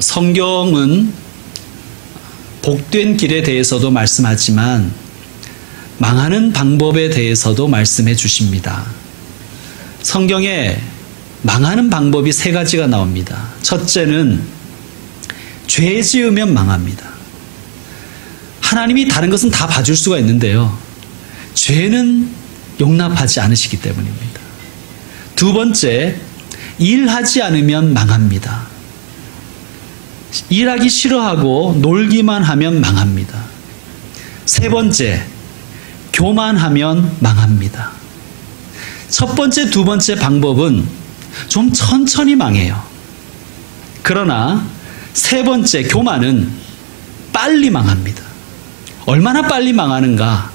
성경은 복된 길에 대해서도 말씀하지만 망하는 방법에 대해서도 말씀해 주십니다. 성경에 망하는 방법이 세 가지가 나옵니다. 첫째는 죄 지으면 망합니다. 하나님이 다른 것은 다 봐줄 수가 있는데요. 죄는 용납하지 않으시기 때문입니다. 두 번째, 일하지 않으면 망합니다. 일하기 싫어하고 놀기만 하면 망합니다. 세 번째, 교만하면 망합니다. 첫 번째, 두 번째 방법은 좀 천천히 망해요. 그러나 세 번째, 교만은 빨리 망합니다. 얼마나 빨리 망하는가?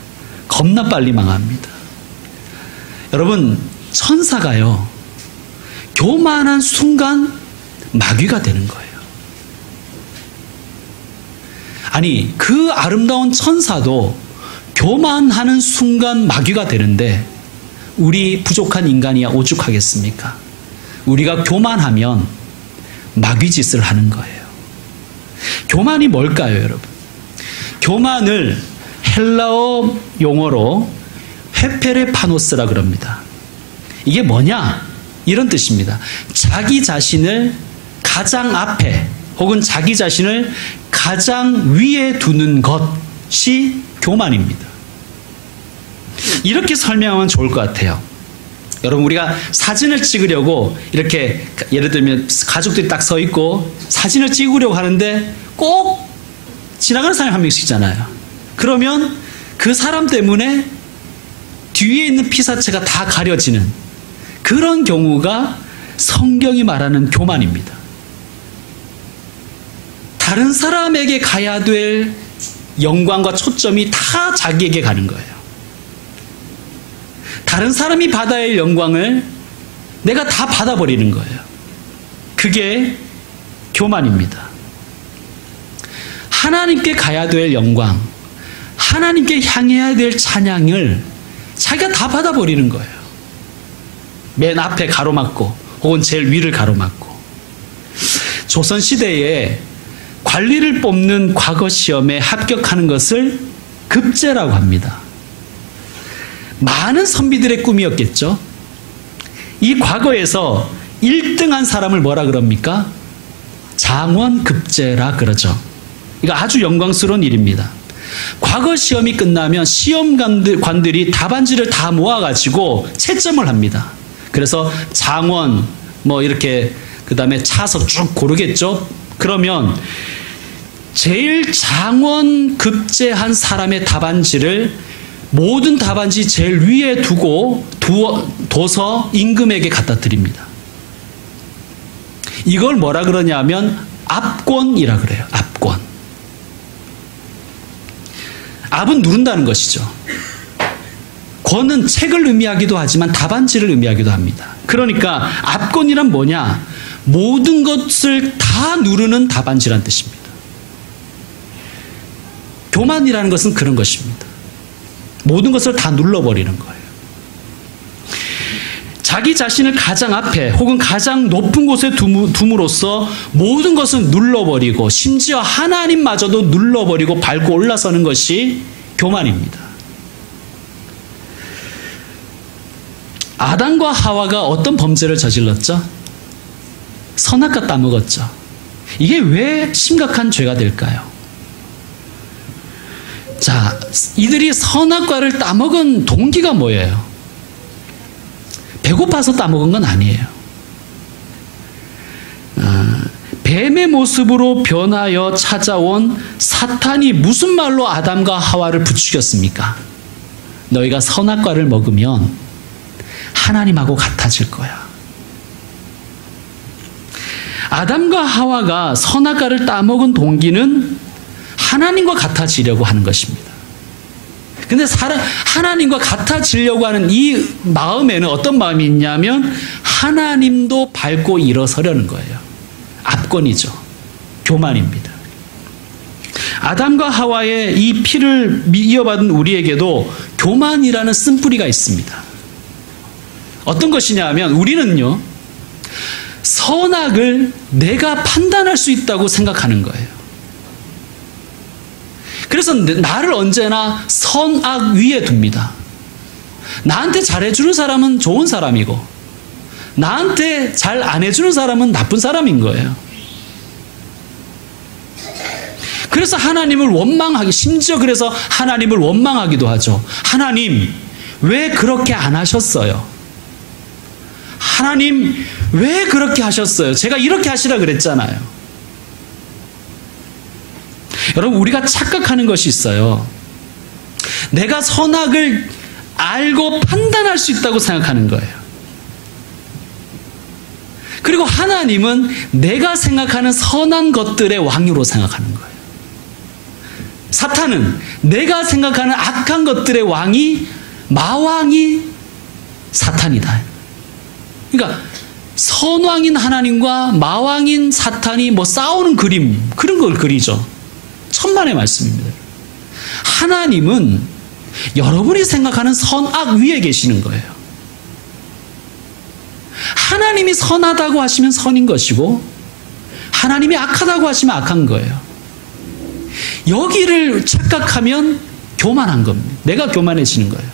겁나 빨리 망합니다. 여러분, 천사가요, 교만한 순간 마귀가 되는 거예요. 아니, 그 아름다운 천사도 교만하는 순간 마귀가 되는데 우리 부족한 인간이야 오죽하겠습니까? 우리가 교만하면 마귀 짓을 하는 거예요. 교만이 뭘까요, 여러분? 교만을 헬라어 용어로 헤페레파노스라 그럽니다. 이게 뭐냐? 이런 뜻입니다. 자기 자신을 가장 앞에 혹은 자기 자신을 가장 위에 두는 것이 교만입니다. 이렇게 설명하면 좋을 것 같아요. 여러분, 우리가 사진을 찍으려고 이렇게 예를 들면 가족들이 딱 서 있고 사진을 찍으려고 하는데 꼭 지나가는 사람이 한 명씩 있잖아요. 그러면 그 사람 때문에 뒤에 있는 피사체가 다 가려지는 그런 경우가 성경이 말하는 교만입니다. 다른 사람에게 가야 될 영광과 초점이 다 자기에게 가는 거예요. 다른 사람이 받아야 할 영광을 내가 다 받아버리는 거예요. 그게 교만입니다. 하나님께 가야 될 영광, 하나님께 향해야 될 찬양을 자기가 다 받아버리는 거예요. 맨 앞에 가로막고 혹은 제일 위를 가로막고. 조선시대에 관리를 뽑는 과거 시험에 합격하는 것을 급제라고 합니다. 많은 선비들의 꿈이었겠죠. 이 과거에서 1등한 사람을 뭐라 그럽니까? 장원급제라 그러죠. 이거 아주 영광스러운 일입니다. 과거 시험이 끝나면 시험관들이 답안지를 다 모아가지고 채점을 합니다. 그래서 장원, 이렇게, 그 다음에 차서 쭉 고르겠죠? 그러면 제일 장원급제한 사람의 답안지를 모든 답안지 제일 위에 둬서 임금에게 갖다 드립니다. 이걸 뭐라 그러냐면 압권이라 그래요. 압권. 압은 누른다는 것이죠. 권은 책을 의미하기도 하지만 답안지를 의미하기도 합니다. 그러니까 압권이란 뭐냐? 모든 것을 다 누르는 답안지란 뜻입니다. 교만이라는 것은 그런 것입니다. 모든 것을 다 눌러버리는 거예요. 자기 자신을 가장 앞에 혹은 가장 높은 곳에 둠으로써 모든 것을 눌러버리고 심지어 하나님마저도 눌러버리고 밟고 올라서는 것이 교만입니다. 아담과 하와가 어떤 범죄를 저질렀죠? 선악과 따먹었죠. 이게 왜 심각한 죄가 될까요? 자, 이들이 선악과를 따먹은 동기가 뭐예요? 배고파서 따먹은 건 아니에요. 뱀의 모습으로 변하여 찾아온 사탄이 무슨 말로 아담과 하와를 부추겼습니까? 너희가 선악과를 먹으면 하나님하고 같아질 거야. 아담과 하와가 선악과를 따먹은 동기는 하나님과 같아지려고 하는 것입니다. 근데 하나님과 같아지려고 하는 이 마음에는 어떤 마음이 있냐면 하나님도 밟고 일어서려는 거예요. 압권이죠. 교만입니다. 아담과 하와의 이 피를 이어받은 우리에게도 교만이라는 쓴뿌리가 있습니다. 어떤 것이냐 하면 우리는요, 선악을 내가 판단할 수 있다고 생각하는 거예요. 그래서 나를 언제나 선악 위에 둡니다. 나한테 잘해주는 사람은 좋은 사람이고 나한테 잘 안 해주는 사람은 나쁜 사람인 거예요. 그래서 하나님을 원망하기, 심지어 그래서 하나님을 원망하기도 하죠. 하나님, 왜 그렇게 안 하셨어요? 하나님, 왜 그렇게 하셨어요? 제가 이렇게 하시라 그랬잖아요. 여러분, 우리가 착각하는 것이 있어요. 내가 선악을 알고 판단할 수 있다고 생각하는 거예요. 그리고 하나님은 내가 생각하는 선한 것들의 왕으로 생각하는 거예요. 사탄은 내가 생각하는 악한 것들의 왕이, 마왕이 사탄이다. 그러니까 선왕인 하나님과 마왕인 사탄이 뭐 싸우는 그림, 그런 걸 그리죠. 천만의 말씀입니다. 하나님은 여러분이 생각하는 선악 위에 계시는 거예요. 하나님이 선하다고 하시면 선인 것이고 하나님이 악하다고 하시면 악한 거예요. 여기를 착각하면 교만한 겁니다. 내가 교만해지는 거예요.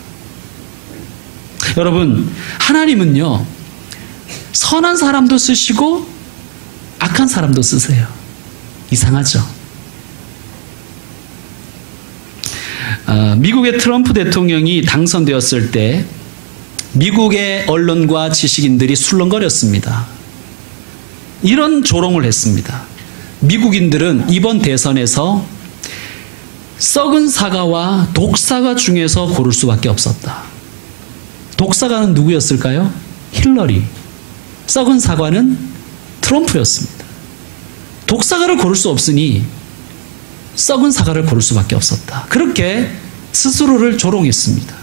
여러분, 하나님은요, 선한 사람도 쓰시고 악한 사람도 쓰세요. 이상하죠? 미국의 트럼프 대통령이 당선되었을 때 미국의 언론과 지식인들이 술렁거렸습니다. 이런 조롱을 했습니다. 미국인들은 이번 대선에서 썩은 사과와 독사과 중에서 고를 수밖에 없었다. 독사과는 누구였을까요? 힐러리. 썩은 사과는 트럼프였습니다. 독사과를 고를 수 없으니 썩은 사과를 고를 수밖에 없었다. 그렇게 스스로를 조롱했습니다.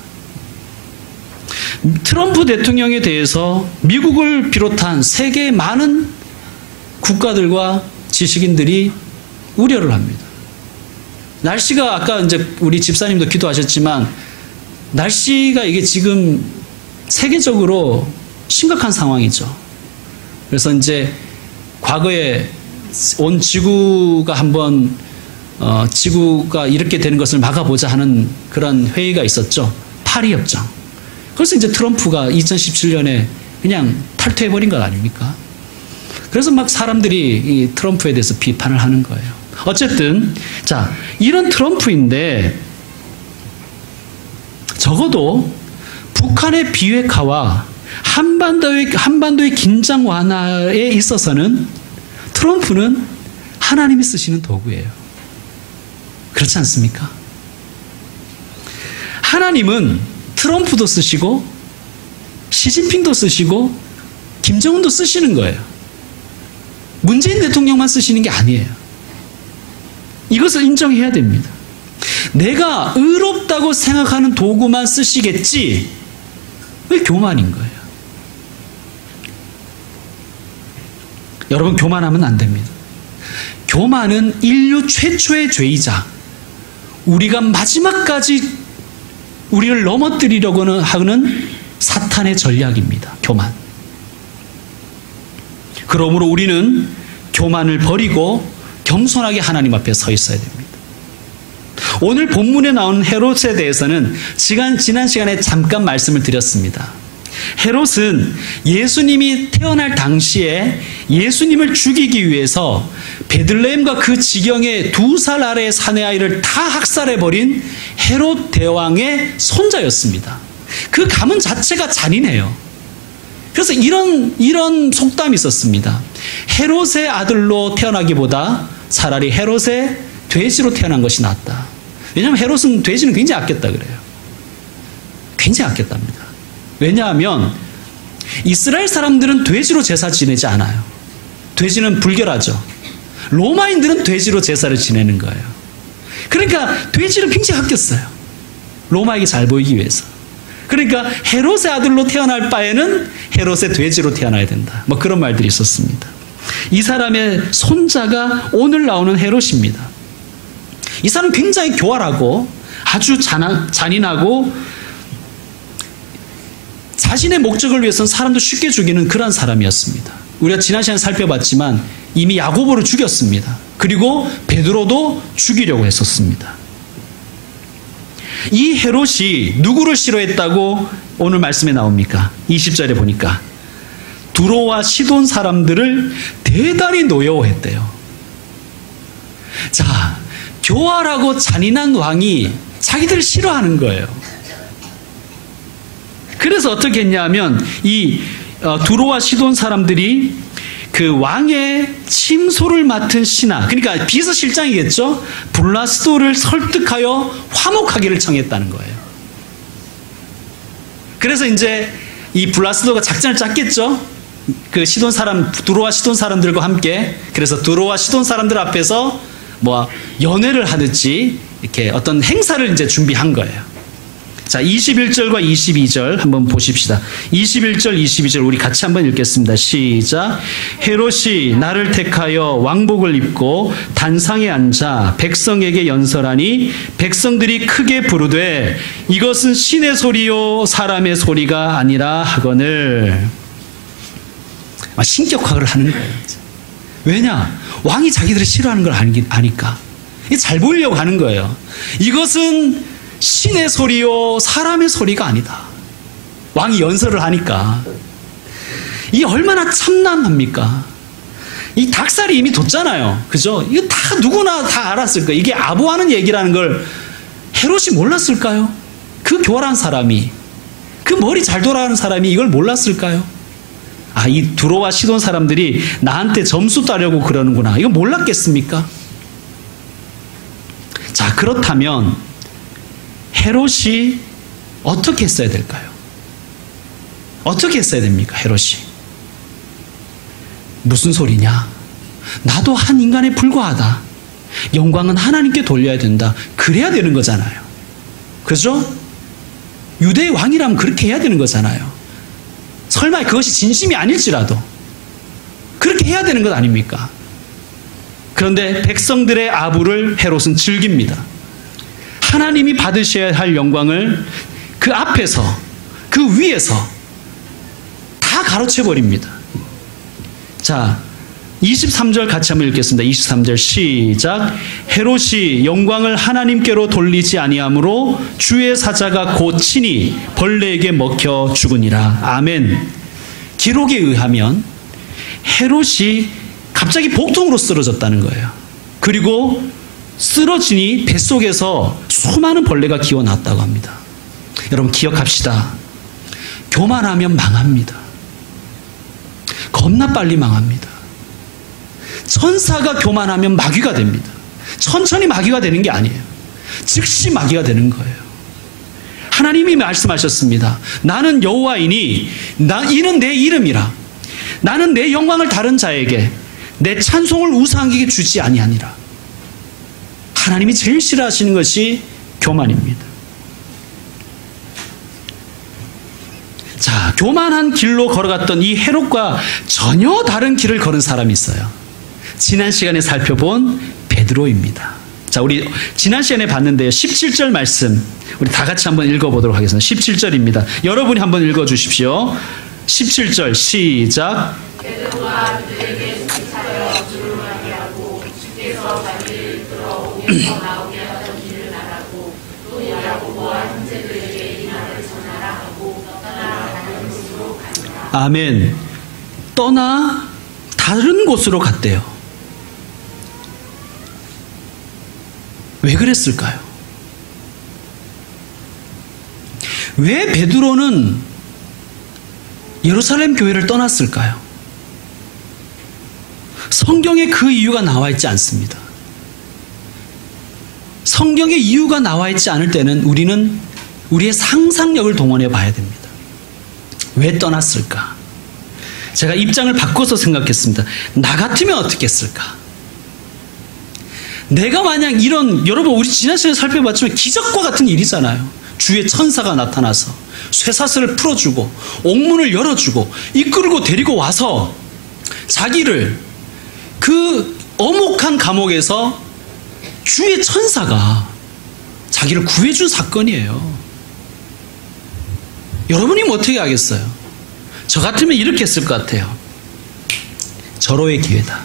트럼프 대통령에 대해서 미국을 비롯한 세계의 많은 국가들과 지식인들이 우려를 합니다. 날씨가 아까 이제 우리 집사님도 기도하셨지만 날씨가 이게 지금 세계적으로 심각한 상황이죠. 그래서 이제 과거에 온 지구가 한번 지구가 이렇게 되는 것을 막아보자 하는 그런 회의가 있었죠. 파리협정. 그래서 이제 트럼프가 2017년에 그냥 탈퇴해버린 것 아닙니까? 그래서 막 사람들이 이 트럼프에 대해서 비판을 하는 거예요. 어쨌든 자, 이런 트럼프인데 적어도 북한의 비핵화와 한반도의 긴장 완화에 있어서는 트럼프는 하나님이 쓰시는 도구예요. 그렇지 않습니까? 하나님은 트럼프도 쓰시고 시진핑도 쓰시고 김정은도 쓰시는 거예요. 문재인 대통령만 쓰시는 게 아니에요. 이것을 인정해야 됩니다. 내가 의롭다고 생각하는 도구만 쓰시겠지, 왜 교만인 거예요? 여러분, 교만하면 안 됩니다. 교만은 인류 최초의 죄이자 우리가 마지막까지 우리를 넘어뜨리려고 하는 사탄의 전략입니다. 교만. 그러므로 우리는 교만을 버리고 겸손하게 하나님 앞에 서 있어야 됩니다. 오늘 본문에 나오는 헤롯에 대해서는 지난 시간에 잠깐 말씀을 드렸습니다. 헤롯은 예수님이 태어날 당시에 예수님을 죽이기 위해서 베들레헴과 그 지경의 2살 아래의 사내아이를 다 학살해버린 헤롯 대왕의 손자였습니다. 그 가문 자체가 잔인해요. 그래서 이런 속담이 있었습니다. 헤롯의 아들로 태어나기보다 차라리 헤롯의 돼지로 태어난 것이 낫다. 왜냐하면 헤롯은 돼지는 굉장히 아꼈다 그래요. 굉장히 아꼈답니다. 왜냐하면 이스라엘 사람들은 돼지로 제사 지내지 않아요. 돼지는 불결하죠. 로마인들은 돼지로 제사를 지내는 거예요. 그러니까 돼지를 굉장히 아꼈어요. 로마에게 잘 보이기 위해서. 그러니까 헤롯의 아들로 태어날 바에는 헤롯의 돼지로 태어나야 된다. 뭐 그런 말들이 있었습니다. 이 사람의 손자가 오늘 나오는 헤롯입니다. 이 사람은 굉장히 교활하고 아주 잔인하고 자신의 목적을 위해서는 사람도 쉽게 죽이는 그런 사람이었습니다. 우리가 지난 시간에 살펴봤지만 이미 야고보를 죽였습니다. 그리고 베드로도 죽이려고 했었습니다. 이 헤롯이 누구를 싫어했다고 오늘 말씀에 나옵니까? 20절에 보니까 두로와 시돈 사람들을 대단히 노여워했대요. 자, 교활하고 잔인한 왕이 자기들을 싫어하는 거예요. 그래서 어떻게 했냐면 이 두로와 시돈 사람들이 그 왕의 침소를 맡은 신하, 그러니까 비서실장이겠죠? 블라스도를 설득하여 화목하기를 청했다는 거예요. 그래서 이제 이 블라스도가 작전을 짰겠죠? 그 시돈 사람, 두로와 시돈 사람들과 함께. 그래서 두로와 시돈 사람들 앞에서 뭐 연회를 하듯이 이렇게 어떤 행사를 이제 준비한 거예요. 자, 21절과 22절 한번 보십시다. 21절, 22절 우리 같이 한번 읽겠습니다. 시작. 헤롯이 나를 택하여 왕복을 입고 단상에 앉아 백성에게 연설하니 백성들이 크게 부르되 이것은 신의 소리요 사람의 소리가 아니라 하거늘. 신격화를 하는 거예요. 왜냐? 왕이 자기들을 싫어하는 걸 아니까. 잘 보이려고 하는 거예요. 이것은 신의 소리요 사람의 소리가 아니다. 왕이 연설을 하니까. 이게 얼마나 참남합니까? 이 닭살이 이미 돋잖아요. 그죠? 이거 다 누구나 다 알았을 거예요. 이게 아부하는 얘기라는 걸 헤롯이 몰랐을까요? 그 교활한 사람이, 그 머리 잘 돌아가는 사람이 이걸 몰랐을까요? 아, 이 두로와 시돈 사람들이 나한테 점수 따려고 그러는구나. 이거 몰랐겠습니까? 자, 그렇다면 헤롯이 어떻게 했어야 될까요? 어떻게 했어야 됩니까? 헤롯이. 무슨 소리냐? 나도 한 인간에 불과하다. 영광은 하나님께 돌려야 된다. 그래야 되는 거잖아요. 그죠? 유대의 왕이라면 그렇게 해야 되는 거잖아요. 설마 그것이 진심이 아닐지라도 그렇게 해야 되는 것 아닙니까? 그런데 백성들의 아부를 헤롯은 즐깁니다. 하나님이 받으셔야 할 영광을 그 앞에서, 그 위에서 다 가로채버립니다. 자, 23절 같이 한번 읽겠습니다. 23절 시작. 헤롯이 영광을 하나님께로 돌리지 아니하므로 주의 사자가 곧 친히 벌레에게 먹혀 죽으니라. 아멘. 기록에 의하면 헤롯이 갑자기 복통으로 쓰러졌다는 거예요. 그리고 쓰러지니 뱃속에서 수많은 벌레가 기어났다고 합니다. 여러분 기억합시다. 교만하면 망합니다. 겁나 빨리 망합니다. 천사가 교만하면 마귀가 됩니다. 천천히 마귀가 되는 게 아니에요. 즉시 마귀가 되는 거예요. 하나님이 말씀하셨습니다. 나는 여호와이니 이는 내 이름이라. 나는 내 영광을 다른 자에게 내 찬송을 우상에게 주지 아니하니라. 하나님이 제일 싫어하시는 것이 교만입니다. 자, 교만한 길로 걸어갔던 이 헤롯과 전혀 다른 길을 걸은 사람이 있어요. 지난 시간에 살펴본 베드로입니다. 자, 우리 지난 시간에 봤는데요. 17절 말씀 우리 다 같이 한번 읽어보도록 하겠습니다. 17절입니다. 여러분이 한번 읽어주십시오. 17절 시작. 베드로가 그들에게 수차려 주를 하게 하고 주께서 자기를 이끌어 옥에서 나오게 하던 길을 말하고 또 야고보와 형제들에게 이 말을 전하라 하고 떠나 다른 곳으로 갔다. 아멘. 떠나 다른 곳으로 갔대요. 왜 그랬을까요? 왜 베드로는 예루살렘 교회를 떠났을까요? 성경에 그 이유가 나와 있지 않습니다. 성경에 이유가 나와 있지 않을 때는 우리는 우리의 상상력을 동원해 봐야 됩니다. 왜 떠났을까? 제가 입장을 바꿔서 생각했습니다. 나 같으면 어떻게 했을까? 내가 만약 이런, 여러분 우리 지난 시간에 살펴봤지만 기적과 같은 일이잖아요. 주의 천사가 나타나서 쇠사슬을 풀어주고 옥문을 열어주고 이끌고 데리고 와서 자기를 그 엄혹한 감옥에서 주의 천사가 자기를 구해준 사건이에요. 여러분이 어떻게 하겠어요? 저 같으면 이렇게 했을 것 같아요. 절호의 기회다.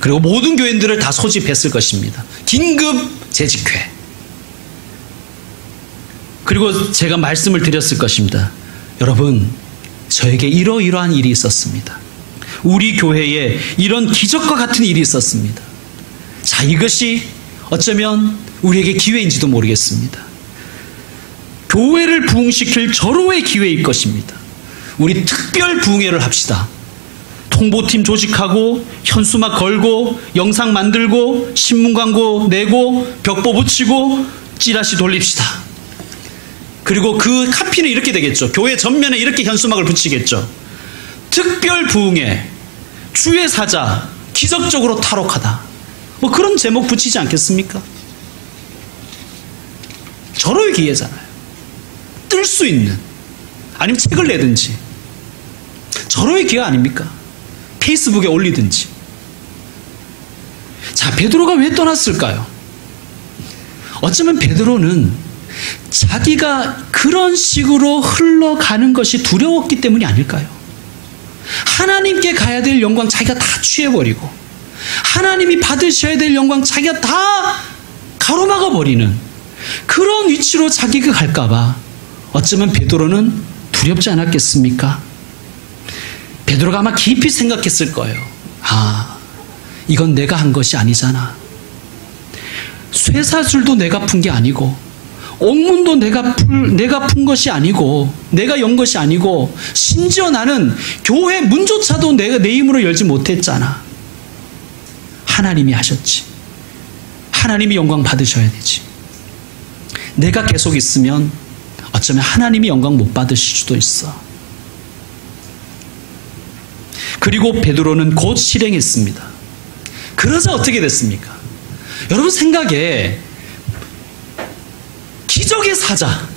그리고 모든 교인들을 다 소집했을 것입니다. 긴급 재직회. 그리고 제가 말씀을 드렸을 것입니다. 여러분, 저에게 이러이러한 일이 있었습니다. 우리 교회에 이런 기적과 같은 일이 있었습니다. 자, 이것이 어쩌면 우리에게 기회인지도 모르겠습니다. 교회를 부흥시킬 절호의 기회일 것입니다. 우리 특별 부흥회를 합시다. 홍보팀 조직하고 현수막 걸고 영상 만들고 신문 광고 내고 벽보 붙이고 찌라시 돌립시다. 그리고 그 카피는 이렇게 되겠죠. 교회 전면에 이렇게 현수막을 붙이겠죠. 특별 부흥회, 주의 사자, 기적적으로 탈옥하다. 뭐 그런 제목 붙이지 않겠습니까? 절호의 기회잖아요. 뜰 수 있는, 아니면 책을 내든지. 절호의 기회 아닙니까? 페이스북에 올리든지. 자, 베드로가 왜 떠났을까요? 어쩌면 베드로는 자기가 그런 식으로 흘러가는 것이 두려웠기 때문이 아닐까요? 하나님께 가야 될 영광 자기가 다 취해버리고 하나님이 받으셔야 될 영광 자기가 다 가로막아버리는 그런 위치로 자기가 갈까봐 어쩌면 베드로는 두렵지 않았겠습니까? 베드로가 아마 깊이 생각했을 거예요. 아, 이건 내가 한 것이 아니잖아. 쇠사슬도 내가 푼 게 아니고 옥문도 내가 푼 것이 아니고 내가 연 것이 아니고 심지어 나는 교회 문조차도 내가 내 힘으로 열지 못했잖아. 하나님이 하셨지. 하나님이 영광 받으셔야 되지. 내가 계속 있으면 어쩌면 하나님이 영광 못 받으실 수도 있어. 그리고 베드로는 곧 실행했습니다. 그래서 어떻게 됐습니까? 여러분 생각에 기적의 사자,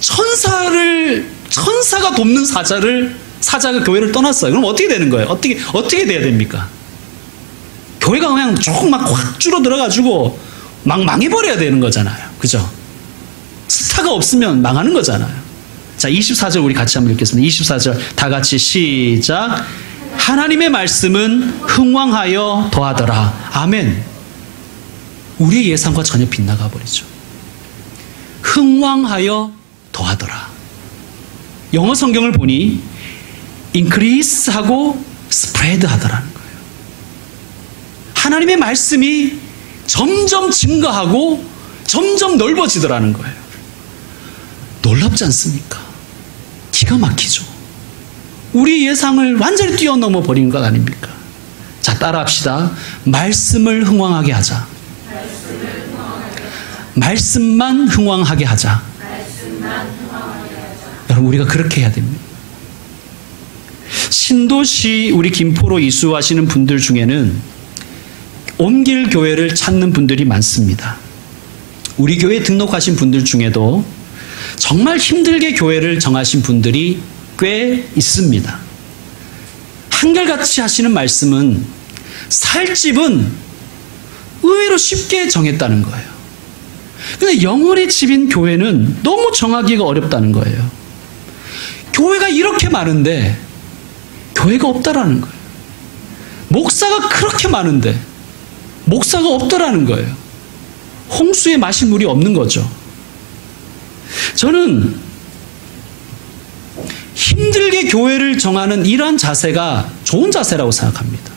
천사가 돕는 사자가 교회를 떠났어요. 그럼 어떻게 되는 거예요? 어떻게 돼야 됩니까? 교회가 그냥 조금 막 확 줄어들어가지고 막 망해버려야 되는 거잖아요. 그죠? 스타가 없으면 망하는 거잖아요. 자, 24절 우리 같이 한번 읽겠습니다. 24절 다 같이 시작. 하나님의 말씀은 흥왕하여 더하더라. 아멘. 우리의 예상과 전혀 빗나가 버리죠. 흥왕하여 더하더라. 영어 성경을 보니 increase하고 spread 하더라는 거예요. 하나님의 말씀이 점점 증가하고 점점 넓어지더라는 거예요. 놀랍지 않습니까? 기가 막히죠. 우리 예상을 완전히 뛰어넘어 버린 것 아닙니까? 자, 따라합시다. 말씀을 흥왕하게 하자. 말씀만 흥왕하게 하자. 여러분, 우리가 그렇게 해야 됩니다. 신도시 우리 김포로 이수하시는 분들 중에는 온길 교회를 찾는 분들이 많습니다. 우리 교회에 등록하신 분들 중에도 정말 힘들게 교회를 정하신 분들이 꽤 있습니다. 한결같이 하시는 말씀은 살 집은 의외로 쉽게 정했다는 거예요. 근데 영혼의 집인 교회는 너무 정하기가 어렵다는 거예요. 교회가 이렇게 많은데 교회가 없다라는 거예요. 목사가 그렇게 많은데 목사가 없다라는 거예요. 홍수에 마실 물이 없는 거죠. 저는 힘들게 교회를 정하는 이러한 자세가 좋은 자세라고 생각합니다.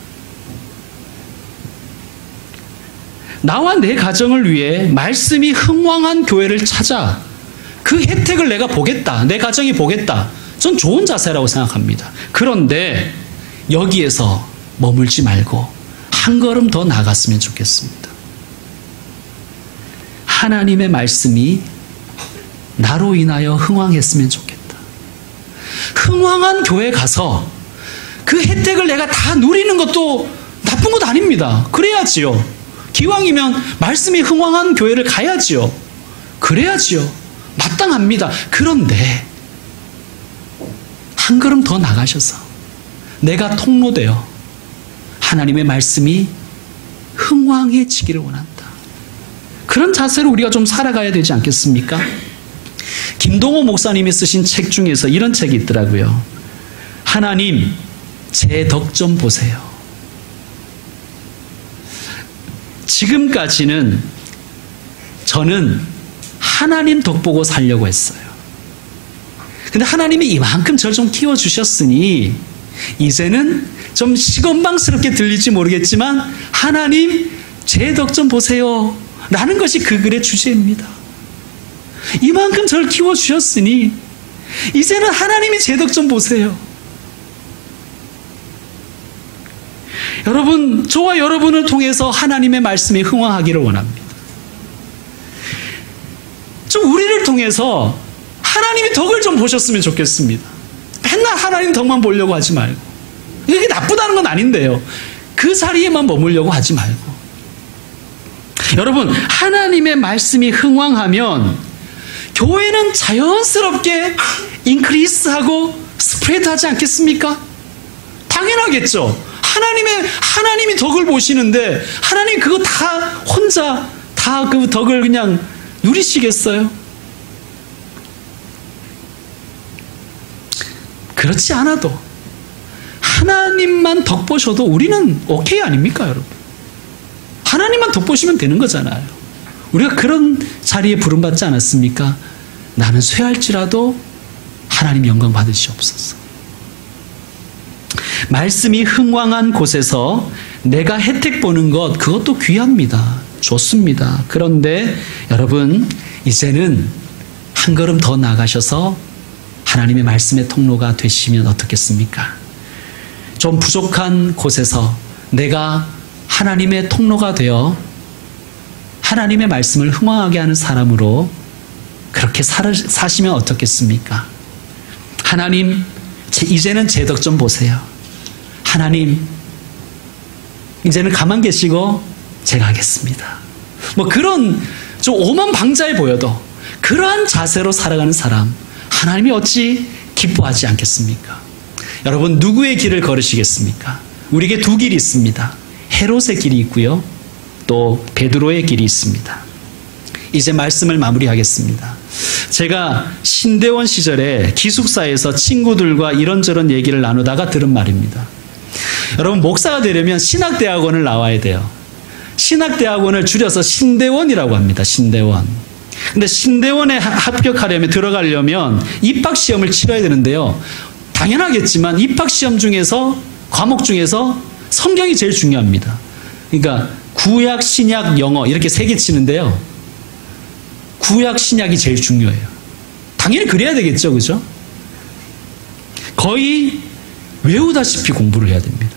나와 내 가정을 위해 말씀이 흥왕한 교회를 찾아 그 혜택을 내가 보겠다. 내 가정이 보겠다. 전 좋은 자세라고 생각합니다. 그런데 여기에서 머물지 말고 한 걸음 더 나갔으면 좋겠습니다. 하나님의 말씀이 나로 인하여 흥왕했으면 좋겠다. 흥왕한 교회 가서 그 혜택을 내가 다 누리는 것도 나쁜 것 아닙니다. 그래야지요. 기왕이면 말씀이 흥왕한 교회를 가야지요. 그래야지요. 마땅합니다. 그런데 한 걸음 더 나가셔서 내가 통로되어 하나님의 말씀이 흥왕해지기를 원한다. 그런 자세로 우리가 좀 살아가야 되지 않겠습니까? 김동호 목사님이 쓰신 책 중에서 이런 책이 있더라고요. 하나님, 제 덕 좀 보세요. 지금까지는 저는 하나님 덕 보고 살려고 했어요. 근데 하나님이 이만큼 저를 좀 키워주셨으니 이제는 좀 시건방스럽게 들릴지 모르겠지만 하나님, 제 덕 좀 보세요 라는 것이 그 글의 주제입니다. 이만큼 저를 키워주셨으니 이제는 하나님이 제 덕 좀 보세요. 여러분, 저와 여러분을 통해서 하나님의 말씀에 흥황하기를 원합니다. 좀 우리를 통해서 하나님의 덕을 좀 보셨으면 좋겠습니다. 맨날 하나님 덕만 보려고 하지 말고. 이게 나쁘다는 건 아닌데요. 그 자리에만 머물려고 하지 말고. 여러분, 하나님의 말씀이 흥황하면 교회는 자연스럽게 인크리스하고 스프레드하지 않겠습니까? 당연하겠죠. 하나님이 덕을 보시는데 하나님 그거 다 혼자 다 그 덕을 그냥 누리시겠어요? 그렇지 않아도 하나님만 덕 보셔도 우리는 오케이 아닙니까, 여러분? 하나님만 덕 보시면 되는 거잖아요. 우리가 그런 자리에 부름받지 않았습니까? 나는 쇠할지라도 하나님 영광 받으시옵소서. 말씀이 흥왕한 곳에서 내가 혜택 보는 것, 그것도 귀합니다. 좋습니다. 그런데 여러분, 이제는 한 걸음 더 나가셔서 하나님의 말씀의 통로가 되시면 어떻겠습니까? 좀 부족한 곳에서 내가 하나님의 통로가 되어 하나님의 말씀을 흥왕하게 하는 사람으로 그렇게 사시면 어떻겠습니까? 하나님, 이제는 제 덕 좀 보세요. 하나님, 이제는 가만 계시고 제가 하겠습니다. 뭐 그런 좀 오만방자해 보여도 그러한 자세로 살아가는 사람, 하나님이 어찌 기뻐하지 않겠습니까? 여러분, 누구의 길을 걸으시겠습니까? 우리에게 두 길이 있습니다. 헤롯의 길이 있고요, 또 베드로의 길이 있습니다. 이제 말씀을 마무리하겠습니다. 제가 신대원 시절에 기숙사에서 친구들과 이런저런 얘기를 나누다가 들은 말입니다. 여러분, 목사가 되려면 신학대학원을 나와야 돼요. 신학대학원을 줄여서 신대원이라고 합니다. 신대원. 근데 신대원에 합격하려면, 들어가려면 입학시험을 치러야 되는데요. 당연하겠지만 입학시험 중에서, 과목 중에서 성경이 제일 중요합니다. 그러니까 구약, 신약, 영어 이렇게 세 개 치는데요. 구약, 신약이 제일 중요해요. 당연히 그래야 되겠죠, 그죠? 거의 외우다시피 공부를 해야 됩니다.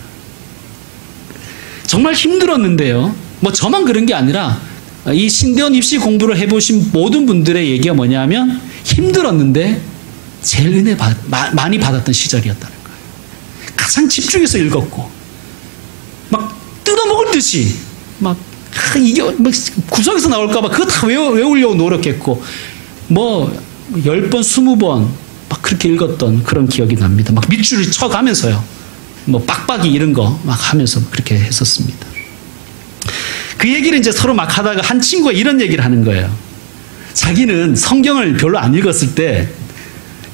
정말 힘들었는데요. 뭐 저만 그런 게 아니라 이 신대원 입시 공부를 해보신 모든 분들의 얘기가 뭐냐면 힘들었는데 제일 은혜 많이 받았던 시절이었다는 거예요. 가장 집중해서 읽었고 막 뜯어먹을 듯이 이게 구석에서 나올까봐 그거 다 외우려고 노력했고 뭐 10번, 20번 막 그렇게 읽었던 그런 기억이 납니다. 막 밑줄을 쳐가면서요. 뭐 빡빡이 이런 거 막 하면서 그렇게 했었습니다. 그 얘기를 이제 서로 막 하다가 한 친구가 이런 얘기를 하는 거예요. 자기는 성경을 별로 안 읽었을 때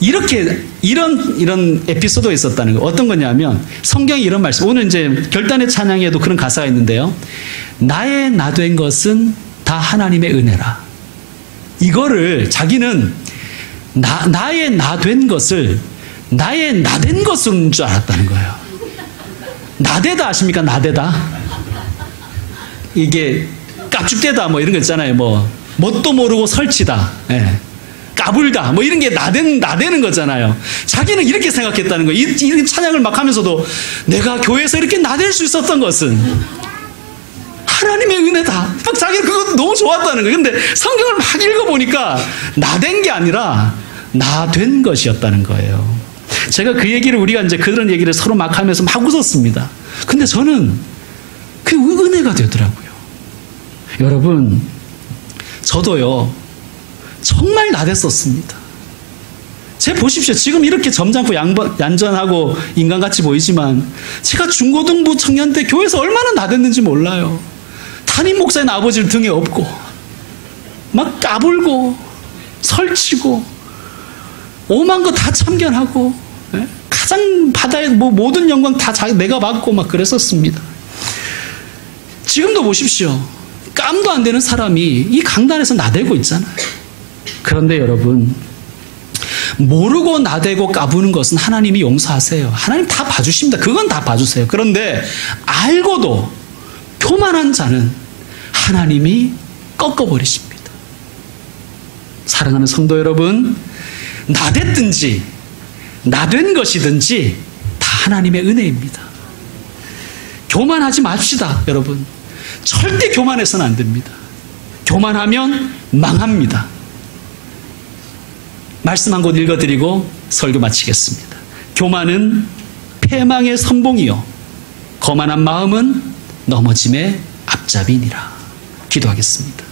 이런 에피소드가 있었다는 거예요. 어떤 거냐면 성경에 이런 말씀, 오늘 이제 결단의 찬양에도 그런 가사가 있는데요. 나의 나된 것은 다 하나님의 은혜라. 이거를 자기는 나의 나된 것을 나의 나된 것인 줄 알았다는 거예요. 나대다 아십니까? 나대다. 이게 깝죽대다 뭐 이런 거 있잖아요. 뭐 뭣도 모르고 설치다, 예. 까불다 뭐 이런 게 나대는 거잖아요. 자기는 이렇게 생각했다는 거예요. 이 찬양을 막 하면서도 내가 교회에서 이렇게 나댈 수 있었던 것은 하나님의 은혜다. 막 자기는 그것도 너무 좋았다는 거예요. 근데 성경을 막 읽어보니까 나댄 게 아니라 나된 것이었다는 거예요. 제가 그 얘기를, 우리가 이제 그런 얘기를 서로 막 하면서 막 웃었습니다. 근데 저는 그게 은혜가 되더라고요. 여러분, 저도요 정말 나댔었습니다. 제 보십시오. 지금 이렇게 점잖고 얌전하고 인간같이 보이지만 제가 중고등부 청년 때 교회에서 얼마나 나댔는지 몰라요. 담임 목사인 아버지를 등에 업고 막 까불고 설치고 오만 거 다 참견하고, 예? 가장 바다의 모든 영광 다 내가 받고 막 그랬었습니다. 지금도 보십시오. 깜도 안 되는 사람이 이 강단에서 나대고 있잖아요. 그런데 여러분, 모르고 나대고 까부는 것은 하나님이 용서하세요. 하나님 다 봐주십니다. 그건 다 봐주세요. 그런데 알고도 교만한 자는 하나님이 꺾어버리십니다. 사랑하는 성도 여러분, 나댔든지 나된 것이든지 다 하나님의 은혜입니다. 교만하지 맙시다, 여러분. 절대 교만해서는 안 됩니다. 교만하면 망합니다. 말씀 한 곳 읽어드리고 설교 마치겠습니다. 교만은 패망의 선봉이요 거만한 마음은 넘어짐의 앞잡이니라. 기도하겠습니다.